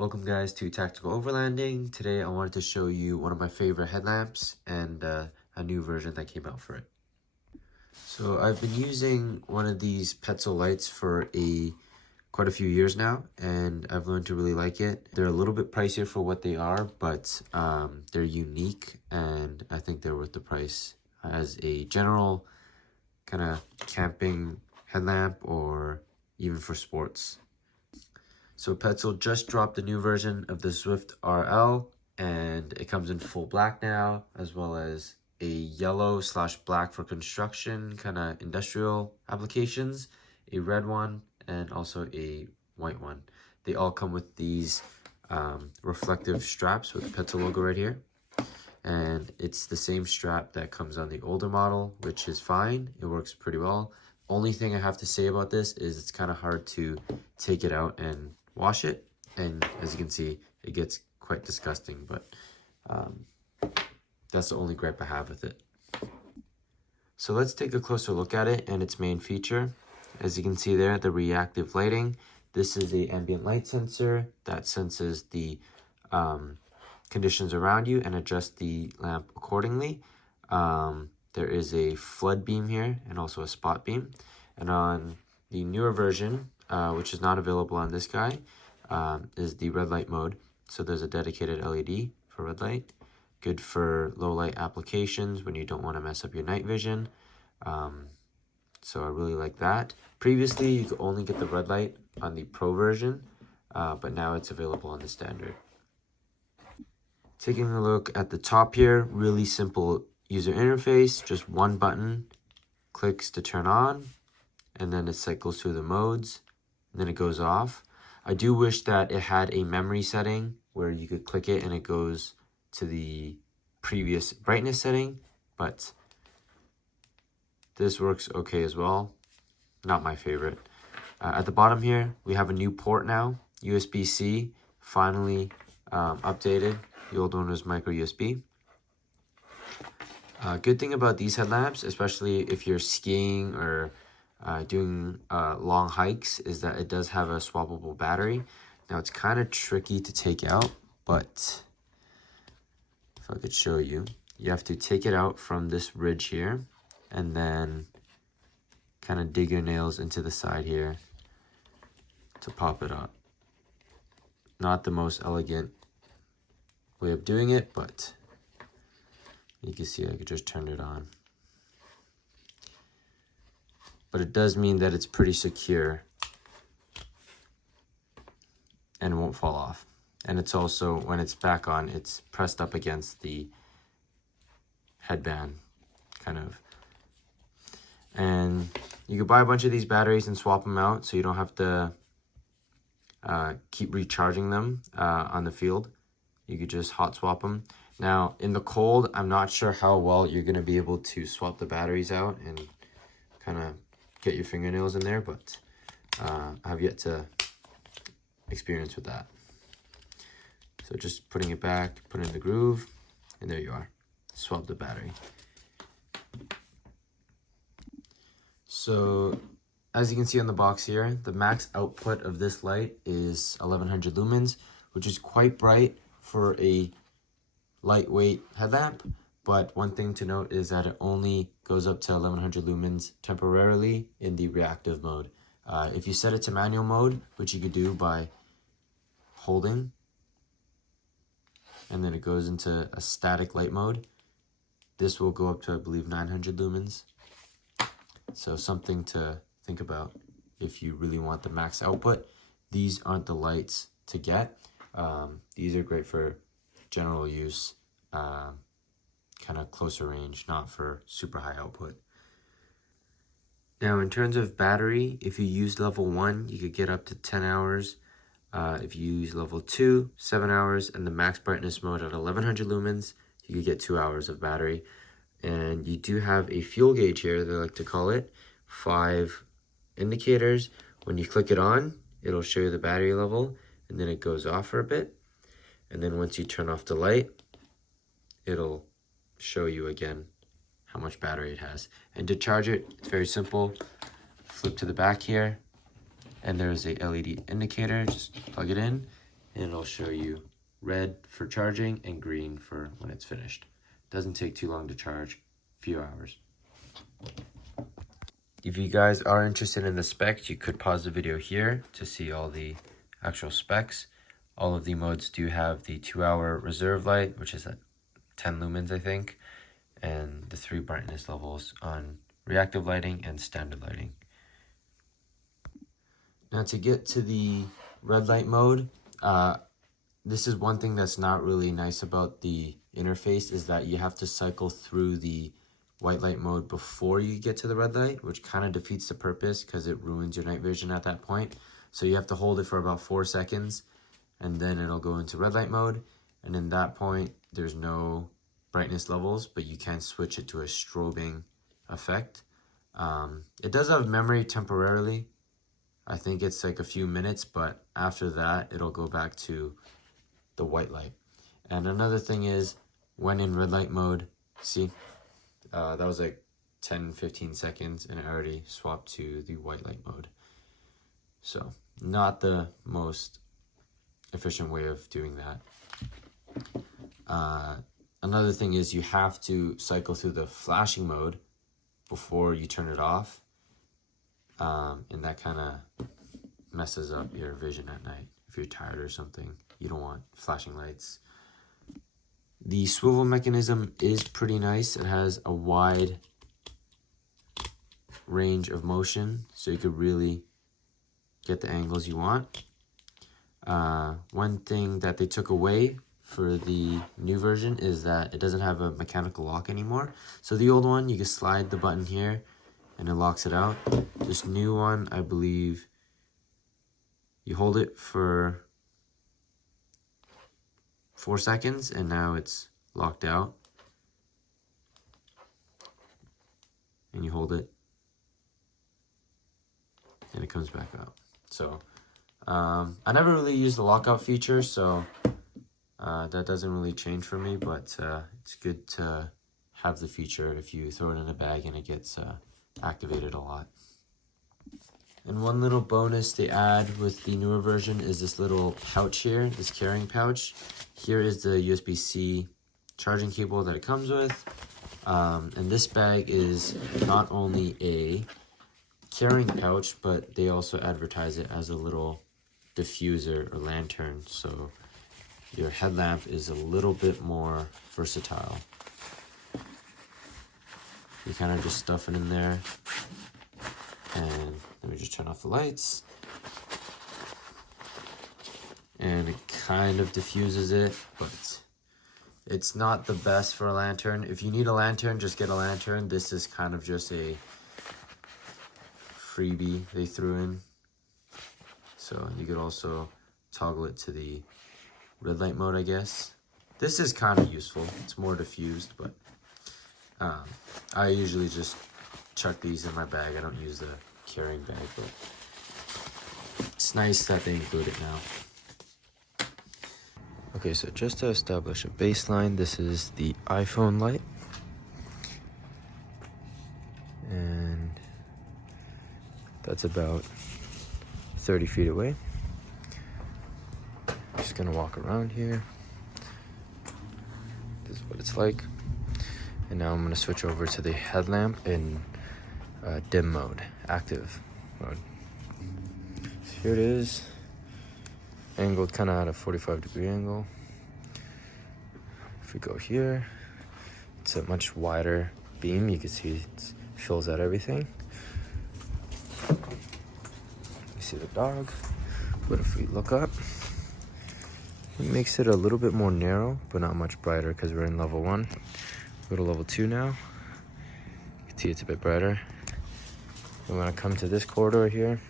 Welcome guys to Tactical Overlanding. Today I wanted to show you one of my favorite headlamps and a new version that came out for it. So I've been using one of these Petzl lights for quite a few years now, and I've learned to really like it. They're a little bit pricier for what they are, but they're unique and I think they're worth the price as a general kind of camping headlamp or even for sports. So Petzl just dropped a new version of the Swift RL, and it comes in full black now, as well as a yellow/black for construction, kind of industrial applications, a red one, and also a white one. They all come with these reflective straps with the Petzl logo right here. And it's the same strap that comes on the older model, which is fine. It works pretty well. Only thing I have to say about this is it's kind of hard to take it out and wash it, and as you can see, it gets quite disgusting, but that's the only gripe I have with it. So let's take a closer look at it and its main feature. As you can see there, the reactive lighting. This is the ambient light sensor that senses the conditions around you and adjusts the lamp accordingly. There is a flood beam here and also a spot beam. And on the newer version, which is not available on this guy, is the red light mode. So there's a dedicated LED for red light. Good for low light applications when you don't want to mess up your night vision. So I really like that. Previously, you could only get the red light on the Pro version, but now it's available on the standard. Taking a look at the top here, really simple user interface, just one button clicks to turn on, and then it cycles through the modes, and then it goes off. I do wish that it had a memory setting where you could click it and it goes to the previous brightness setting, but this works okay as well. Not my favorite. At the bottom here, we have a new port now, USB-C, finally updated. The old one was micro USB. Good thing about these headlamps, especially if you're skiing or doing long hikes, is that it does have a swappable battery. Now it's kind of tricky to take out, but if I could show you, you have to take it out from this ridge here and then kind of dig your nails into the side here to pop it out. Not the most elegant way of doing it, but you can see I could just turn it on. But it does mean that it's pretty secure and won't fall off. And it's also, when it's back on, it's pressed up against the headband, kind of. And you could buy a bunch of these batteries and swap them out so you don't have to keep recharging them on the field. You could just hot swap them. Now, in the cold, I'm not sure how well you're going to be able to swap the batteries out and kind of get your fingernails in there, but I have yet to experience with that. So just putting it back, put it in the groove, and there you are. Swap the battery. So as you can see on the box here, the max output of this light is 1100 lumens, which is quite bright for a lightweight headlamp. But one thing to note is that it only goes up to 1100 lumens temporarily in the reactive mode. If you set it to manual mode, which you could do by holding, and then it goes into a static light mode, this will go up to, I believe, 900 lumens. So something to think about if you really want the max output. These aren't the lights to get. These are great for general use, kind of closer range, not for super high output. Now, in terms of battery, if you use level 1, you could get up to 10 hours. If you use level 2, 7 hours, and the max brightness mode at 1100 lumens, you could get 2 hours of battery. And you do have a fuel gauge here, they like to call it, 5 indicators. When you click it on, it'll show you the battery level, and then it goes off for a bit. And then once you turn off the light, it'll show you again how much battery it has. And to charge it, it's very simple. Flip to the back here, and there's a LED indicator. Just plug it in, and it'll show you red for charging and green for when it's finished. Doesn't take too long to charge, few hours. If you guys are interested in the specs, you could pause the video here to see all the actual specs. All of the modes do have the 2-hour reserve light, which is at 10 lumens, I think, and the 3 brightness levels on reactive lighting and standard lighting. Now to get to the red light mode, this is one thing that's not really nice about the interface, is that you have to cycle through the white light mode before you get to the red light, which kind of defeats the purpose because it ruins your night vision at that point. So you have to hold it for about 4 seconds and then it'll go into red light mode. And in that point, there's no brightness levels, but you can switch it to a strobing effect. It does have memory temporarily. I think it's like a few minutes, but after that, it'll go back to the white light. And another thing is, when in red light mode, see, that was like 10-15 seconds and it already swapped to the white light mode. So not the most efficient way of doing that. Another thing is you have to cycle through the flashing mode before you turn it off, and that kind of messes up your vision at night. If you're tired or something, you don't want flashing lights. The swivel mechanism is pretty nice. It has a wide range of motion, so you could really get the angles you want. One thing that they took away for the new version is that it doesn't have a mechanical lock anymore. So the old one, you can slide the button here and it locks it out. This new one, I believe, you hold it for 4 seconds and now it's locked out. And you hold it and it comes back out. So I never really used the lockout feature, so that doesn't really change for me, but it's good to have the feature if you throw it in a bag and it gets activated a lot. And one little bonus they add with the newer version is this little pouch here, this carrying pouch. Here is the USB-C charging cable that it comes with. And this bag is not only a carrying pouch, but they also advertise it as a little diffuser or lantern, so your headlamp is a little bit more versatile. You kind of just stuff it in there, and let me just turn off the lights, and it kind of diffuses it, but it's not the best for a lantern. If you need a lantern, just get a lantern. This is kind of just a freebie they threw in. So you could also toggle it to the red light mode, I guess. This is kind of useful. It's more diffused, but I usually just chuck these in my bag. I don't use the carrying bag, but it's nice that they include it now. Okay, so just to establish a baseline, this is the iPhone light. And that's about 30 feet away. Just gonna walk around here. This is what it's like. And now I'm gonna switch over to the headlamp in dim mode, active mode. So here it is, angled kind of at a 45-degree angle. If we go here, it's a much wider beam. You can see it fills out everything. You see the dog, but if we look up, it makes it a little bit more narrow, but not much brighter because we're in level 1. Go to level 2 now. You can see it's a bit brighter. And when I come to this corridor here,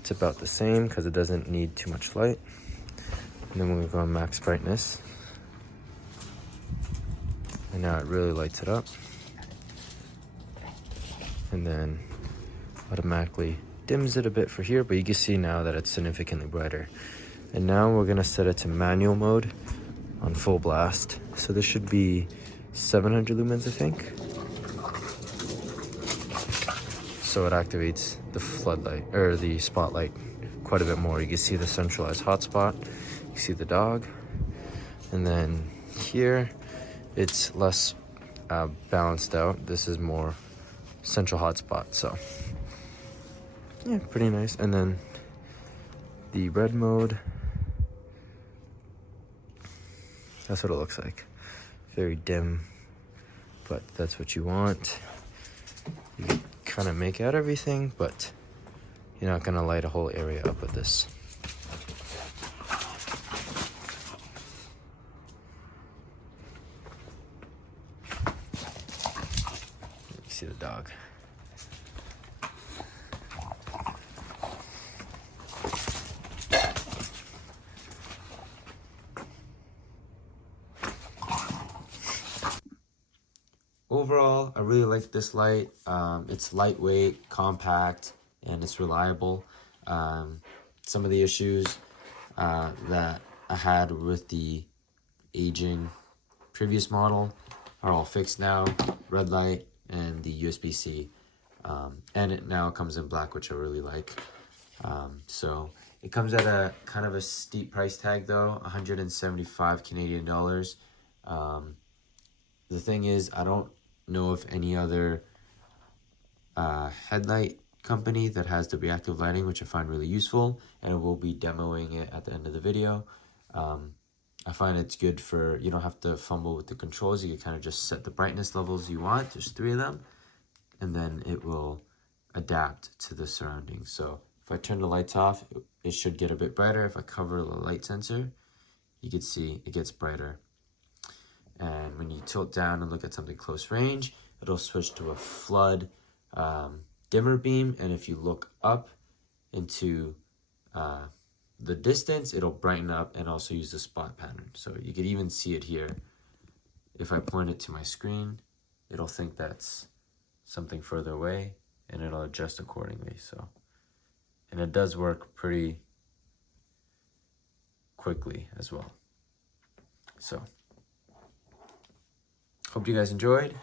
it's about the same because it doesn't need too much light. And then when we go on max brightness, and now it really lights it up. And then automatically dims it a bit for here, but you can see now that it's significantly brighter. And now we're gonna set it to manual mode on full blast. So this should be 700 lumens, I think. So it activates the floodlight, or the spotlight, quite a bit more. You can see the centralized hotspot, you see the dog, and then here it's less balanced out. This is more central hotspot, so yeah, pretty nice. And then the red mode, that's what it looks like. Very dim, but that's what you want. You can kind of make out everything, but you're not gonna light a whole area up with this. You see the dog. Overall, I really like this light. It's lightweight, compact, and it's reliable. Some of the issues that I had with the aging previous model are all fixed now. Red light and the USB-C. And it now comes in black, which I really like. So it comes at a kind of a steep price tag though, 175 Canadian dollars. The thing is, I don't know of any other headlight company that has the reactive lighting, which I find really useful, and we'll be demoing it at the end of the video. I find it's good for, you don't have to fumble with the controls. You can kind of just set the brightness levels you want. There's 3 of them, and then it will adapt to the surroundings. So if I turn the lights off, it should get a bit brighter. If I cover the light sensor, you can see it gets brighter. And when you tilt down and look at something close range, it'll switch to a flood dimmer beam. And if you look up into the distance, it'll brighten up and also use the spot pattern. So you could even see it here. If I point it to my screen, it'll think that's something further away and it'll adjust accordingly. So, and it does work pretty quickly as well. So hope you guys enjoyed,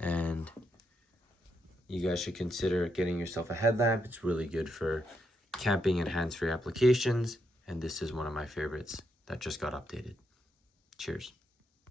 and you guys should consider getting yourself a headlamp. It's really good for camping and hands-free applications, and this is one of my favorites that just got updated. Cheers.